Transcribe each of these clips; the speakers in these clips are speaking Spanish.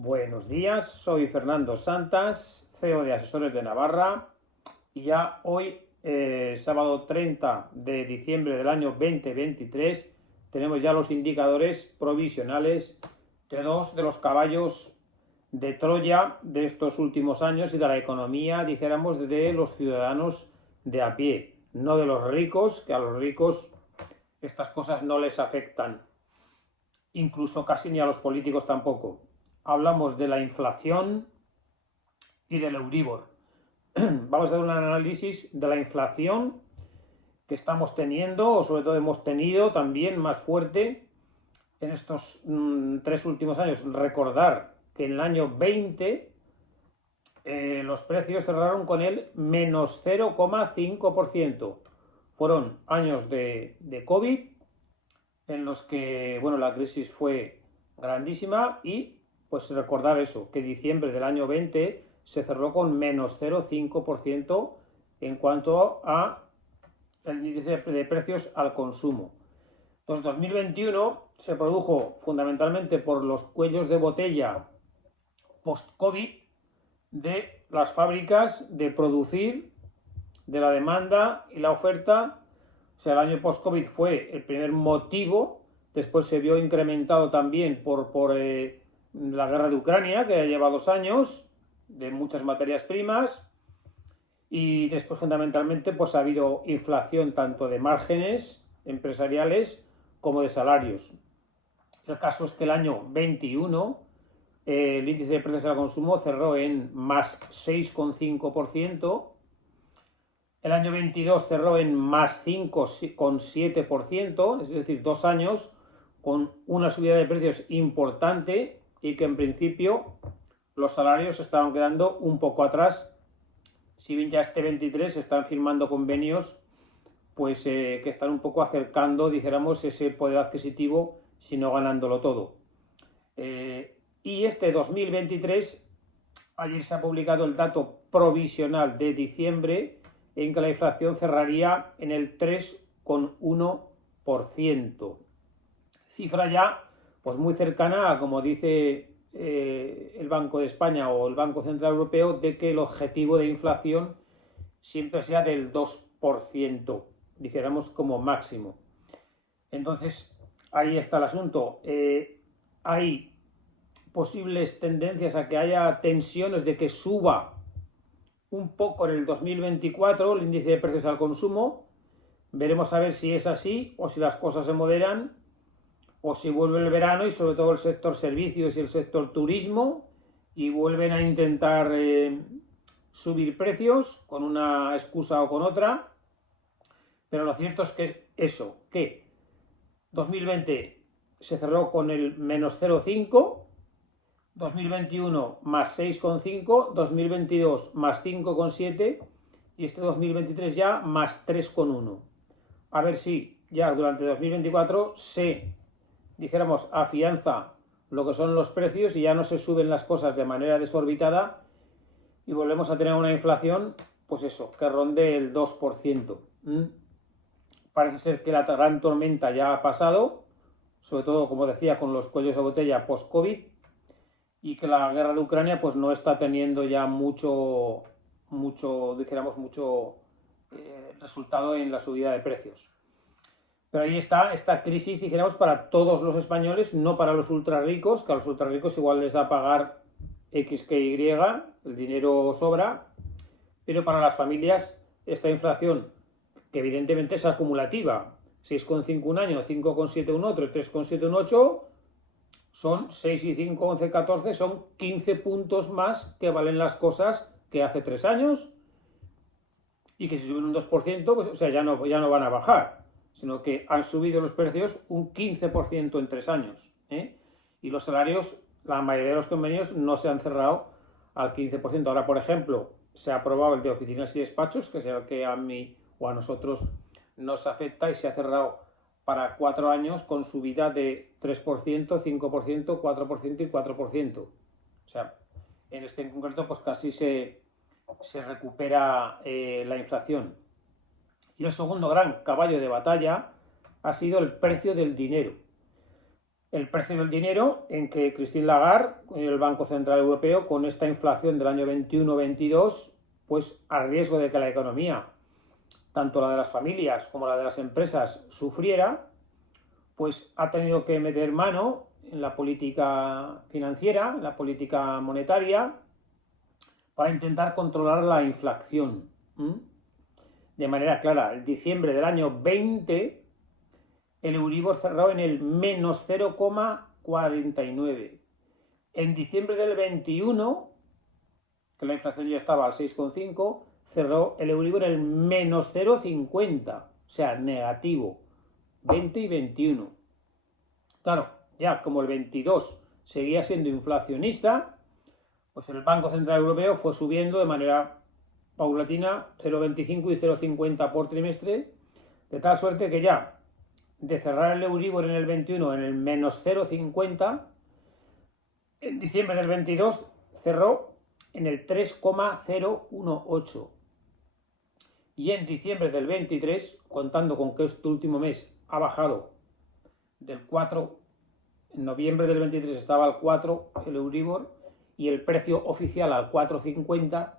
Buenos días, soy Fernando Santas, CEO de Asesores de Navarra y ya hoy, sábado 30 de diciembre del año 2023, tenemos ya los indicadores provisionales de dos de los caballos de Troya de estos últimos años y de la economía, dijéramos, de los ciudadanos de a pie, no de los ricos, que a los ricos estas cosas no les afectan, incluso casi ni a los políticos tampoco. Hablamos de la inflación y del Euribor. Vamos a hacer un análisis de la inflación que estamos teniendo, o sobre todo hemos tenido también más fuerte en estos 3 últimos años. Recordar que en el año 20 los precios cerraron con el menos 0,5%. Fueron años de COVID en los que la crisis fue grandísima y pues recordar eso, que diciembre del año 20 se cerró con menos 0,5% en cuanto a el índice de precios al consumo. Entonces 2021 se produjo fundamentalmente por los cuellos de botella post-COVID de las fábricas de producir, de la demanda y la oferta. O sea, el año post-COVID fue el primer motivo, después se vio incrementado también por la guerra de Ucrania, que ya lleva 2 años, de muchas materias primas, y después fundamentalmente pues ha habido inflación tanto de márgenes empresariales como de salarios. El caso es que el año 21 el índice de precios al consumo cerró en más 6,5%, el año 22 cerró en más 5,7%, es decir, 2 años con una subida de precios importante y que en principio los salarios estaban quedando un poco atrás, si bien ya este 23 se están firmando convenios pues que están un poco acercando, dijéramos, ese poder adquisitivo, si no ganándolo todo. Y este 2023, ayer se ha publicado el dato provisional de diciembre, en que la inflación cerraría en el 3,1%. Cifra ya pues muy cercana a, como dice el Banco de España o el Banco Central Europeo, de que el objetivo de inflación siempre sea del 2%, dijéramos como máximo. Entonces, ahí está el asunto. Hay posibles tendencias a que haya tensiones de que suba un poco en el 2024 el índice de precios al consumo. Veremos a ver si es así o si las cosas se moderan o si vuelve el verano y sobre todo el sector servicios y el sector turismo y vuelven a intentar subir precios con una excusa o con otra. Pero lo cierto es que eso, que 2020 se cerró con el menos 0,5%, 2021 más 6,5%, 2022 más 5,7% y este 2023 ya más 3,1%. A ver si ya durante 2024 se, dijéramos, afianza lo que son los precios y ya no se suben las cosas de manera desorbitada y volvemos a tener una inflación, pues eso, que ronde el 2%. Parece ser que la gran tormenta ya ha pasado, sobre todo, como decía, con los cuellos de botella post-COVID, y que la guerra de Ucrania pues no está teniendo ya mucho resultado en la subida de precios. Pero ahí está esta crisis, dijéramos, para todos los españoles, no para los ultra ricos, que a los ultra ricos igual les da a pagar X que Y, el dinero sobra, pero para las familias esta inflación, que evidentemente es acumulativa, 6,5 un año, 5,7 un otro, 3,7 un 8, son 6 y 5, 11, 14, son 15 puntos más que valen las cosas que hace 3 años y que si suben un 2%, pues, o sea, ya no van a bajar, sino que han subido los precios un 15% en 3 años. Y los salarios, la mayoría de los convenios no se han cerrado al 15%. Ahora, por ejemplo, se ha aprobado el de oficinas y despachos, que es el que a mí o a nosotros nos afecta y se ha cerrado para 4 años con subida de 3%, 5%, 4% y 4%. O sea, en este en concreto pues casi se recupera la inflación. Y el segundo gran caballo de batalla ha sido el precio del dinero. el precio del dinero, en que Christine Lagarde, el Banco Central Europeo, con esta inflación del año 21-22, pues a riesgo de que la economía, tanto la de las familias como la de las empresas, sufriera, pues ha tenido que meter mano en la política financiera, en la política monetaria, para intentar controlar la inflación. De manera clara, en diciembre del año 20, el Euribor cerró en el menos 0,49. En diciembre del 21, que la inflación ya estaba al 6,5, cerró el Euribor en el menos 0,50, o sea, negativo, 20 y 21. Claro, ya como el 22 seguía siendo inflacionista, pues el Banco Central Europeo fue subiendo de manera paulatina 0,25 y 0,50 por trimestre, de tal suerte que ya de cerrar el Euribor en el 21 en el menos 0,50, en diciembre del 22 cerró en el 3,018. Y en diciembre del 23, contando con que este último mes ha bajado del 4, en noviembre del 23 estaba al 4 el Euribor y el precio oficial al 4,50,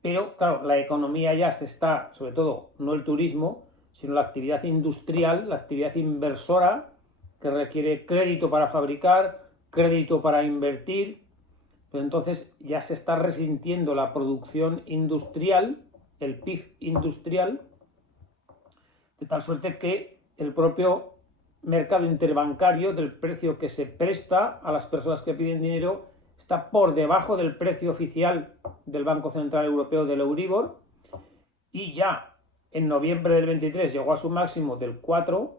pero claro, la economía ya se está, sobre todo no el turismo, sino la actividad industrial, la actividad inversora, que requiere crédito para fabricar, crédito para invertir, pero entonces ya se está resintiendo la producción industrial, el PIB industrial, de tal suerte que el propio mercado interbancario del precio que se presta a las personas que piden dinero está por debajo del precio oficial del Banco Central Europeo del Euribor, y ya en noviembre del 23 llegó a su máximo del 4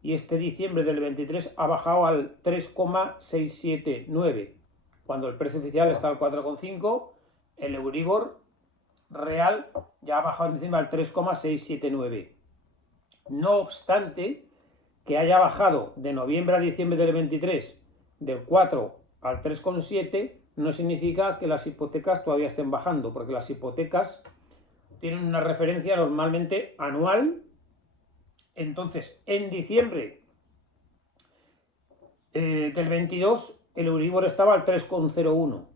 y este diciembre del 23 ha bajado al 3,679, cuando el precio oficial está al 4,5, el Euribor real ya ha bajado en diciembre al 3,679. No obstante, que haya bajado de noviembre a diciembre del 23 del 4 al 3,7 no significa que las hipotecas todavía estén bajando, porque las hipotecas tienen una referencia normalmente anual. Entonces, en diciembre del 22 el Euribor estaba al 3,01,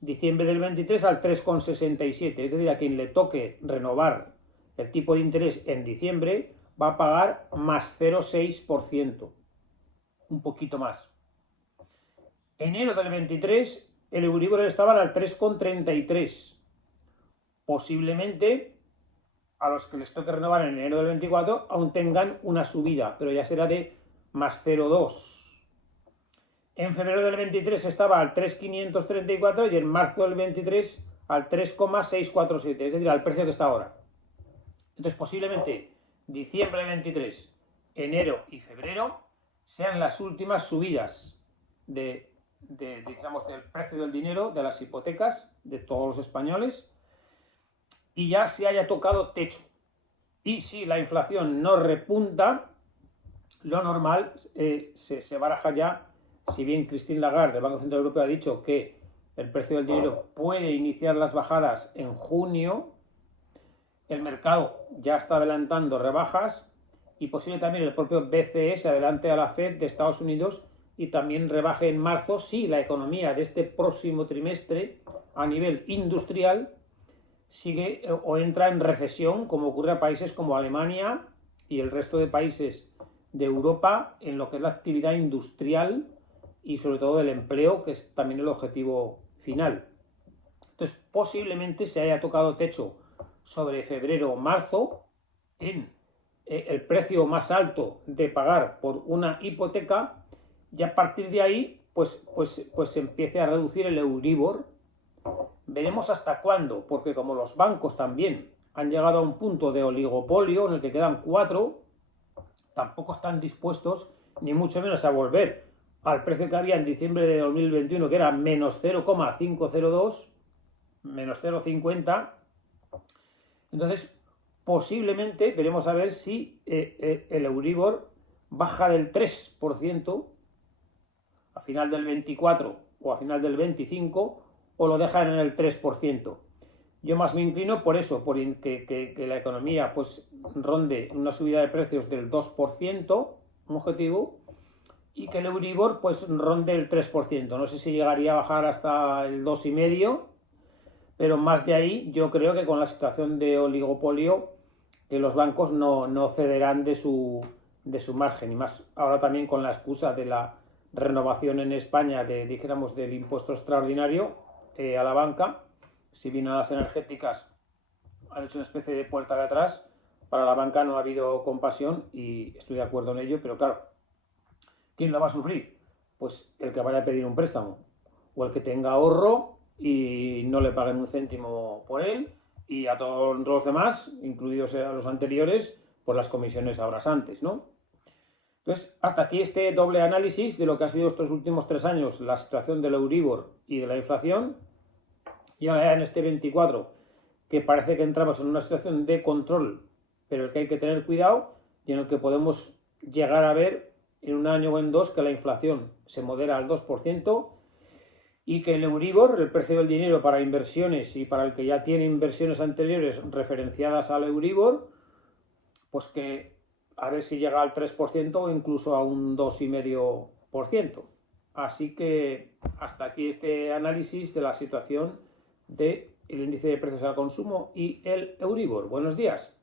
diciembre del 23 al 3,67, es decir, a quien le toque renovar el tipo de interés en diciembre va a pagar más 0,6%, un poquito más. Enero del 23 el Euribor estaba al 3,33. Posiblemente a los que les toque renovar en enero del 24 aún tengan una subida, pero ya será de más 0,2. En febrero del 23 estaba al 3,534 y en marzo del 23 al 3,647, es decir, al precio que está ahora. Entonces posiblemente diciembre del 23, enero y febrero sean las últimas subidas digamos, del precio del dinero, de las hipotecas de todos los españoles, y ya se haya tocado techo. Y si la inflación no repunta, lo normal se baraja ya, si bien Christine Lagarde del Banco Central Europeo ha dicho que el precio del dinero puede iniciar las bajadas en junio, el mercado ya está adelantando rebajas y posible también el propio BCE se adelante a la Fed de Estados Unidos y también rebaje en marzo si la economía de este próximo trimestre a nivel industrial sigue o entra en recesión, como ocurre a países como Alemania y el resto de países de Europa en lo que es la actividad industrial y sobre todo el empleo, que es también el objetivo final. Entonces posiblemente se haya tocado techo sobre febrero o marzo en el precio más alto de pagar por una hipoteca, y a partir de ahí pues se empiece a reducir el Euribor. Veremos hasta cuándo, porque como los bancos también han llegado a un punto de oligopolio en el que quedan 4, tampoco están dispuestos ni mucho menos a volver al precio que había en diciembre de 2021, que era menos 0,502, menos 0,50. Entonces posiblemente veremos a ver si el Euribor baja del 3% a final del 24 o a final del 25, o lo dejan en el 3%. Yo más me inclino por eso, por que la economía pues ronde una subida de precios del 2%, un objetivo, y que el Euribor pues ronde el 3%. No sé si llegaría a bajar hasta el 2,5%, pero más de ahí yo creo que con la situación de oligopolio que los bancos no cederán de su margen, y más ahora también con la excusa de la renovación en España dijéramos, del impuesto extraordinario a la banca. Si bien a las energéticas han hecho una especie de puerta de atrás, para la banca no ha habido compasión y estoy de acuerdo en ello, pero claro, ¿quién lo va a sufrir? Pues el que vaya a pedir un préstamo o el que tenga ahorro y no le paguen un céntimo por él, y a todos los demás, incluidos a los anteriores, por las comisiones abrasantes, ¿no? Entonces, hasta aquí este doble análisis de lo que ha sido estos últimos 3 años, la situación del Euribor y de la inflación. Y ahora en este 24, que parece que entramos en una situación de control, pero el que hay que tener cuidado y en el que podemos llegar a ver en un año o en dos que la inflación se modera al 2% y que el Euribor, el precio del dinero para inversiones y para el que ya tiene inversiones anteriores referenciadas al Euribor, pues que a ver si llega al 3% o incluso a un 2,5%. Así que hasta aquí este análisis de la situación del índice de precios al consumo y el Euribor. Buenos días.